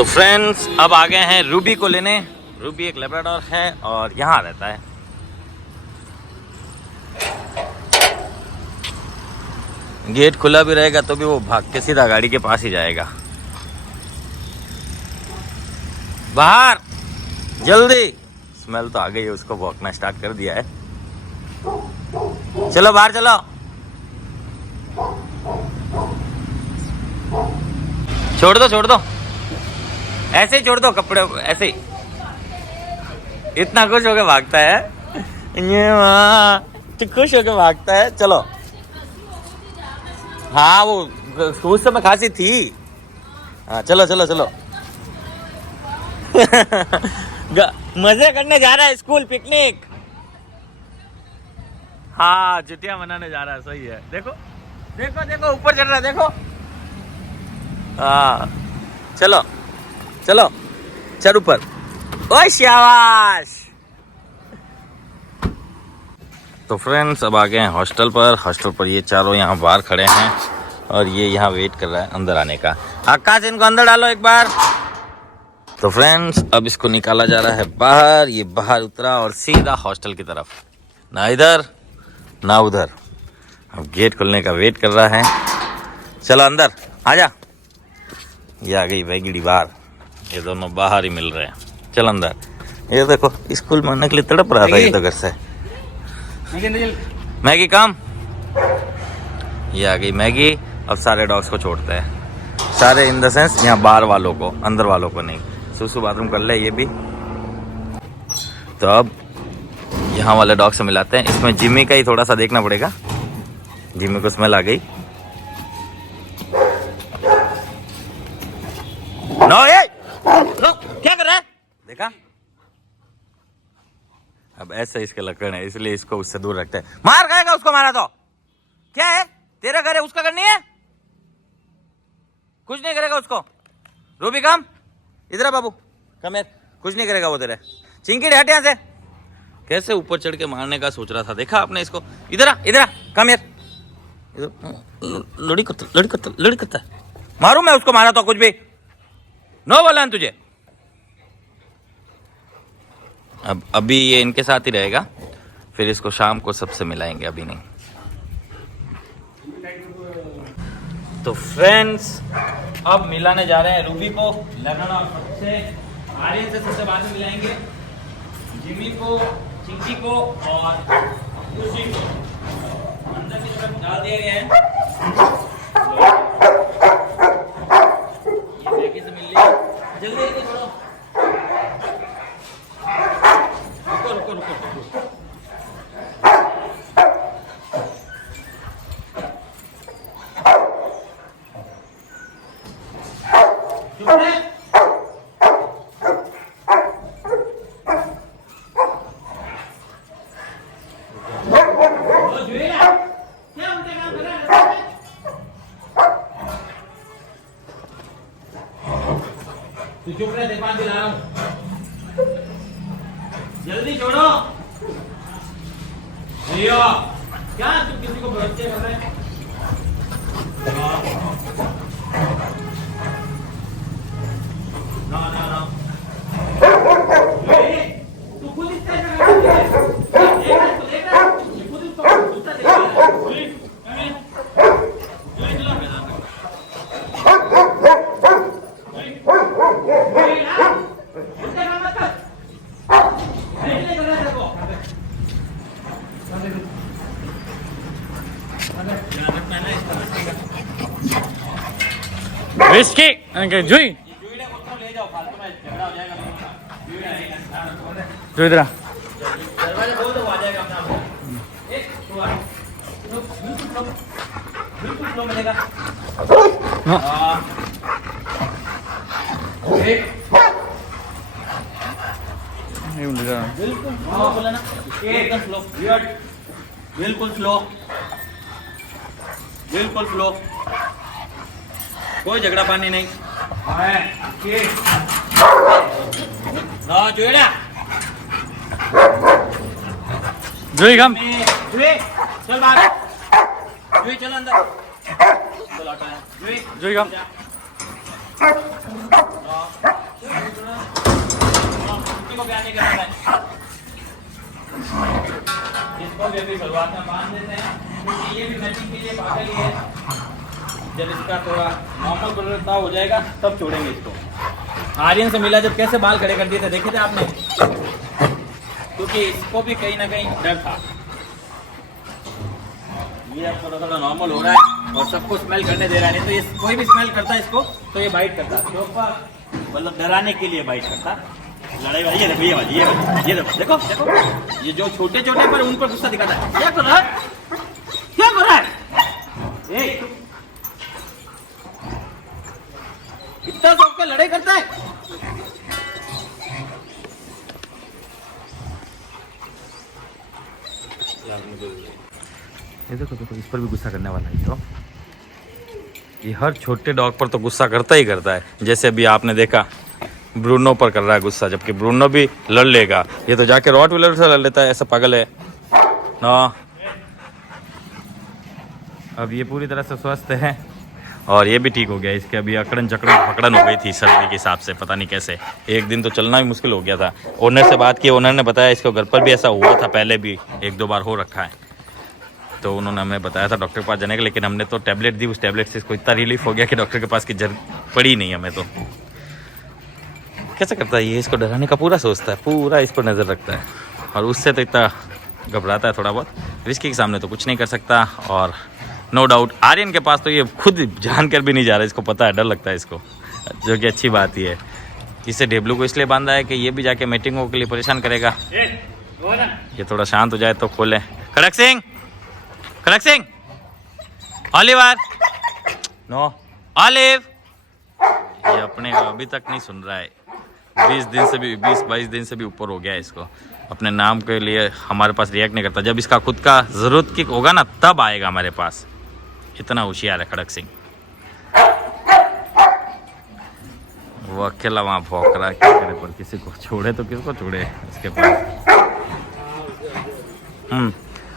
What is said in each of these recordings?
तो फ्रेंड्स अब आ गए हैं रूबी को लेने। रूबी एक लेब्राडोर है और यहाँ रहता है। गेट खुला भी रहेगा तो भी वो भाग के सीधा गाड़ी के पास ही जाएगा। बाहर जल्दी, स्मेल तो आ गई है, उसको भौंकना स्टार्ट कर दिया है। चलो बाहर चलो। छोड़ दो ऐसे ही छोड़ दो कपड़े, ऐसे ही। इतना खुश होके भागता है ये, तो खुश होके भागता है। चलो हाँ, वो उस समय खांसी थी। हाँ चलो मजे करने जा रहा है, स्कूल पिकनिक। हाँ छुट्टियां मनाने जा रहा है, सही है। देखो ऊपर चढ़ रहा है, देखो। हाँ चलो चढ़ ऊपर। ओए शाबाश। तो फ्रेंड्स अब आ गए हैं हॉस्टल पर। ये चारों यहाँ बाहर खड़े हैं और ये यहाँ वेट कर रहा है अंदर आने का। आकाश इनको अंदर डालो एक बार। तो फ्रेंड्स अब इसको निकाला जा रहा है बाहर। ये बाहर उतरा और सीधा हॉस्टल की तरफ, ना इधर ना उधर। अब गेट खुलने का वेट कर रहा है। चलो अंदर आजा। ये आ गई बैगड़ी बाहर। ये दोनों बाहर ही मिल रहे हैं। चल अंदर। ये देखो स्कूल में आने के लिए तड़प रहा था ये तो घर से। मैगी काम। ये आ गई मैगी। अब सारे डॉग्स को छोड़ते हैं, सारे इन द सेंस यहाँ बाहर वालों को, अंदर वालों को नहीं। सुसु बाथरूम कर ले ये भी। तो अब यहाँ वाले डॉग से मिलाते हैं। इसमें जिम्मी का ही थोड़ा सा देखना पड़ेगा। जिम्मी को स्मेल आ गई। नो ये क्या कर रहा है, देखा। अब ऐसे इसके लक्षण है, इसलिए इसको उससे दूर रखते हैं। मार खाएगा उसको, मारा तो क्या है, तेरा घर है, उसका घर नहीं है। कुछ नहीं करेगा उसको। रूबी कम इधर आ बाबू, कम यार। कुछ नहीं करेगा वो तेरे। चिंकी हट यहाँ से। कैसे ऊपर चढ़ के मारने का सोच रहा था, देखा आपने इसको। इधर आ कम यार। लड़ी करता है। मारू मैं उसको, मारा तो कुछ भी नो बोला तुझे। अब अभी ये इनके साथ ही रहेगा, फिर इसको शाम को सबसे मिलाएंगे, अभी नहीं। तो फ्रेंड्स अब मिलाने जा रहे हैं रूबी को। लगन और सबसे आर्यन से सबसे बाद में मिलाएंगे। जिमी को, चिंकी को और खुशी को अंदर की तरफ डाल दिए गए हैं। ये मैगी से मिल लिया। जल्दी छोड़ो। रुको। तू चुप रहे, पानी दिला रहा हूं। जल्दी छोड़ो। क्या तुम किसी को भरोसे कर रहे हैं? ना तू खुद इस तरह का देख रहा है। खुद इसको गुस्सा देख रहा है। विस्की जुई जो इधर दरवाजा खोल दो, आ जाएगा अपना आप। एक बिल्कुल स्लो मिलेगा। बिल्कुल स्लो बोला ना, एकदम स्लो। बिल्कुल स्लो। कोई झगड़ा पानी नहीं। जोड़ा जुई कम चल बाहर। चल अंदर। चल जुई कम। को क्या नहीं करना है। इसको भी अभी शुरुआत में बांध देते हैं क्योंकि ये भी मैचिंग के लिए पागल ही है। जब इसका थोड़ा नॉर्मल कलर हो जाएगा तब छोड़ेंगे इसको। आर्यन से मिला जब कैसे बाल खड़े कर दिए थे देखे थे आपने, क्योंकि इसको भी कहीं ना कहीं डर था। ये अब थोड़ा थोड़ा नॉर्मल हो रहा है और सबको स्मेल करने दे रहा है। नहीं तो ये कोई भी स्मेल करता है इसको तो ये बाइट करता है, तो मतलब डराने के लिए बाइट करता। लड़ाई वाली ये देखो, ये वाली, ये देखो देखो देखो, ये जो छोटे छोटे पर उन पर गुस्सा दिखाता है। क्या कर रहा है, क्या कर रहा है, इतना सबका लड़ाई करता है। ये देखो देखो, इस पर भी गुस्सा करने वाला है। तो ये हर छोटे डॉग पर तो गुस्सा करता ही करता है। जैसे अभी आपने देखा ब्रूनो पर कर रहा है गुस्सा, जबकि ब्रूनो भी लड़ लेगा। ये तो जाके रॉटविलर से लड़ लेता है, ऐसा पागल है ना। अब ये पूरी तरह से स्वस्थ है और ये भी ठीक हो गया। इसके अभी अकड़न चकड़न पकड़न हो गई थी सर्दी के हिसाब से, पता नहीं कैसे। एक दिन तो चलना भी मुश्किल हो गया था। ओनर से बात की, ओनर ने बताया इसको घर पर भी ऐसा हुआ था, पहले भी 1-2 बार हो रखा है। तो उन्होंने हमें बताया था डॉक्टर के पास जाने का, लेकिन हमने तो टैबलेट दी। उस टैबलेट से इसको इतना रिलीफ हो गया कि डॉक्टर के पास की जरूरत पड़ी नहीं हमें। तो कैसा करता है ये, इसको डराने का पूरा सोचता है, पूरा इस पर नज़र रखता है। और उससे तो इतना घबराता है थोड़ा बहुत। रिस्की के सामने तो कुछ नहीं कर सकता। और नो डाउट आर्यन के पास तो ये खुद जान कर भी नहीं जा रहा है, इसको पता है, डर लगता है इसको, जो कि अच्छी बात ही है। इसे ढेबलू को इसलिए बांधा है कि ये भी जाके मीटिंगों के लिए परेशान करेगा। ये थोड़ा शांत हो जाए तो खोलें। खड़क सिंह, खड़क सिंह, ऑलिवर, नो ऑलिव। ये अपने अभी तक नहीं सुन रहा है। 20-22 दिन से भी ऊपर हो गया है इसको। अपने नाम के लिए हमारे पास रिएक्ट नहीं करता। जब इसका खुद का ज़रूरत की होगा ना तब आएगा हमारे पास। इतना होशियार है खड़क सिंह। वो अकेला वहाँ भौंक रहा है, क्या करे, पर किसी को छोड़े तो किसको छोड़े इसके पास।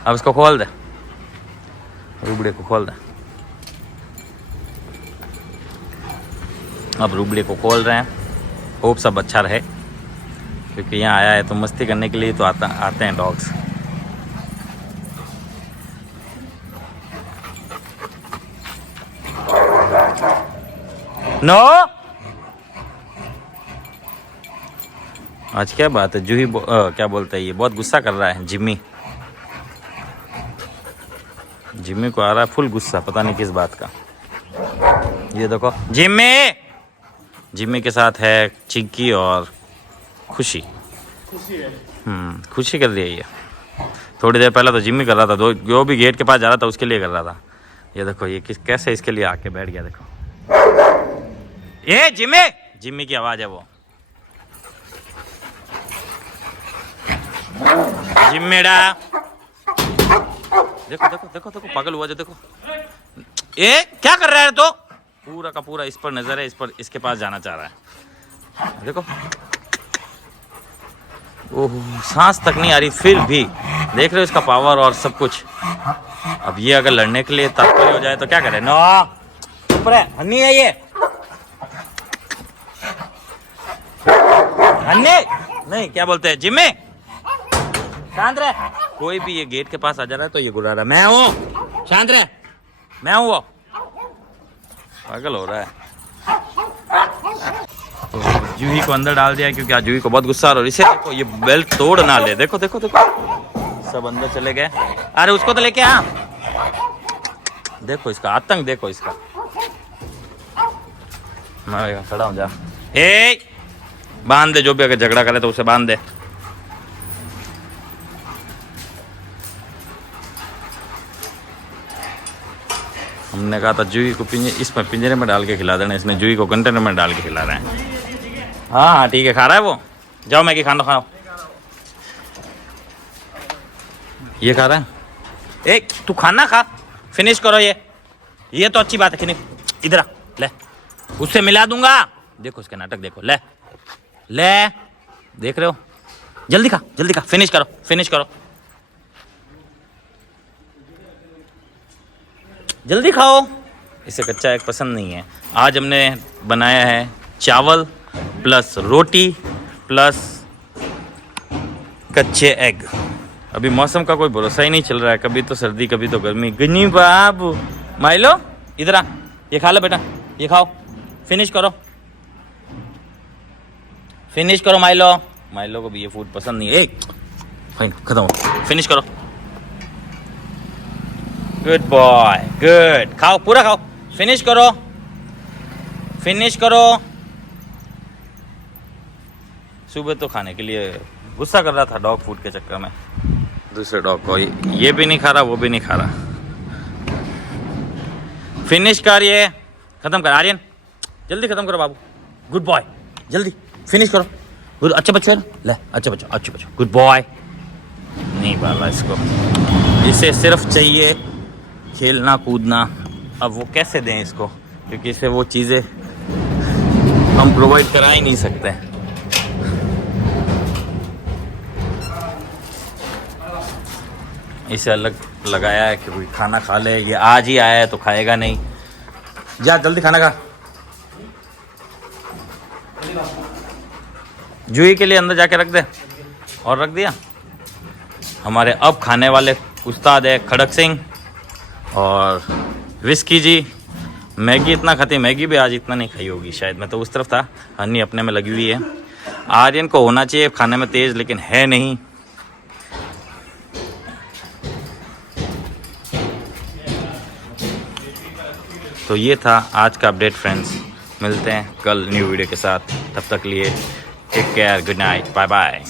अब इसको खोल दे, रूबड़े को खोल दे। अब रूबड़े को खोल रहे हैं। होप सब अच्छा रहे, क्योंकि यहाँ आया है तो मस्ती करने के लिए तो आते हैं डॉग्स। नो आज क्या बात है, जूही क्या बोलता है, ये बहुत गुस्सा कर रहा है। जिम्मी को आ रहा है फुल गुस्सा, पता नहीं किस बात का। ये देखो जिम्मी के साथ है चिक्की और खुशी है। खुशी कर रही है ये। थोड़ी देर पहले तो जिम्मी कर रहा था, जो भी गेट के पास जा रहा था उसके लिए कर रहा था। ये देखो ये कैसे इसके लिए आके बैठ गया। देखो ये जिम्मी की आवाज है वो। जिम्मेडा देखो देखो देखो देखो, पागल हुआ जो। देखो ये क्या कर रहा है, तो पूरा का पूरा इस पर नजर है, इसके पास जाना चाह रहा है। देखो ओह, सांस तक नहीं आ रही, फिर भी देख रहे हो इसका पावर और सब कुछ। अब ये अगर लड़ने के लिए तत्पर हो जाए तो क्या करे। नो ऊपर है, हन्नी है ये, हन्नी नहीं, क्या बोलते हैं, जिम्मी शांत रहे। कोई भी ये गेट के पास आ जा रहा है तो ये गुर्रा रहा है, मैं हूँ, शांत रहे, मैं हूँ। वो पागल हो रहा है। तो जूही को अंदर डाल दिया क्योंकि आज जूही को बहुत गुस्सा आ रहा है। इसे देखो ये बेल्ट तोड़ ना ले। देखो देखो देखो, सब अंदर चले गए। अरे उसको तो लेके आ। देखो इसका आतंक, देखो इसका। मैं खड़ा हूँ, जा ए बांध दे, जो भी अगर झगड़ा करे तो उसे बांध दे। हमने कहा था जूही को इसमें पिंजरे में डाल के खिला देना, इसने जूही को कंटेनर में डाल के खिला रहे हैं। हाँ ठीक है, खा रहा है वो। जाओ मैगी खाना खाओ। ये खा रहा है, एक तू खाना खा, फिनिश करो। ये तो अच्छी बात है कि नहीं। इधर आ, ले उससे मिला दूंगा। देखो इसके नाटक, देखो, ले देख रहे हो। जल्दी खा, फिनिश करो। जल्दी खाओ, इसे कच्चा एक पसंद नहीं है। आज हमने बनाया है चावल प्लस रोटी प्लस कच्चे एग। अभी मौसम का कोई भरोसा ही नहीं चल रहा है, कभी तो सर्दी कभी तो गर्मी। गनी बाबू माइलो इधर आ, ये खा लो बेटा, ये खाओ, फिनिश करो, फिनिश करो माइलो। माइलो को भी ये फूड पसंद नहीं है। फाइन खत्म हो, फिनिश करो। गुड बॉय, गुड, खाओ पूरा खाओ, फिनिश करो, फिनिश करो। सुबह तो खाने के लिए गुस्सा कर रहा था डॉग फूड के चक्कर में, दूसरे डॉग को, ये भी नहीं खा रहा वो भी नहीं खा रहा। फिनिश कर, ये खत्म कर आर्यन, जल्दी खत्म करो बाबू। गुड बॉय, जल्दी फिनिश करो। गुड, अच्छा बच्चा ले, अच्छा बच्चा, अच्छा बच्चा, गुड बॉय। नहीं पाला इसको, इसे सिर्फ चाहिए खेलना कूदना। अब वो कैसे दें इसको, क्योंकि इसे वो चीज़ें हम प्रोवाइड करा ही नहीं सकते। इसे अलग लगाया है कि कोई खाना खा ले, ये आज ही आया है तो खाएगा नहीं। जा जल्दी खाना खा। जूही के लिए अंदर जाके रख दे, और रख दिया। हमारे अब खाने वाले उस्ताद है खड़क सिंह और विस्की जी। मैगी इतना खाती, मैगी भी आज इतना नहीं खाई होगी शायद, मैं तो उस तरफ था। हनी अपने में लगी हुई है। आर्यन को होना चाहिए खाने में तेज़, लेकिन है नहीं। तो ये था आज का अपडेट फ्रेंड्स, मिलते हैं कल न्यू वीडियो के साथ। तब तक लिए take care, good night, bye bye.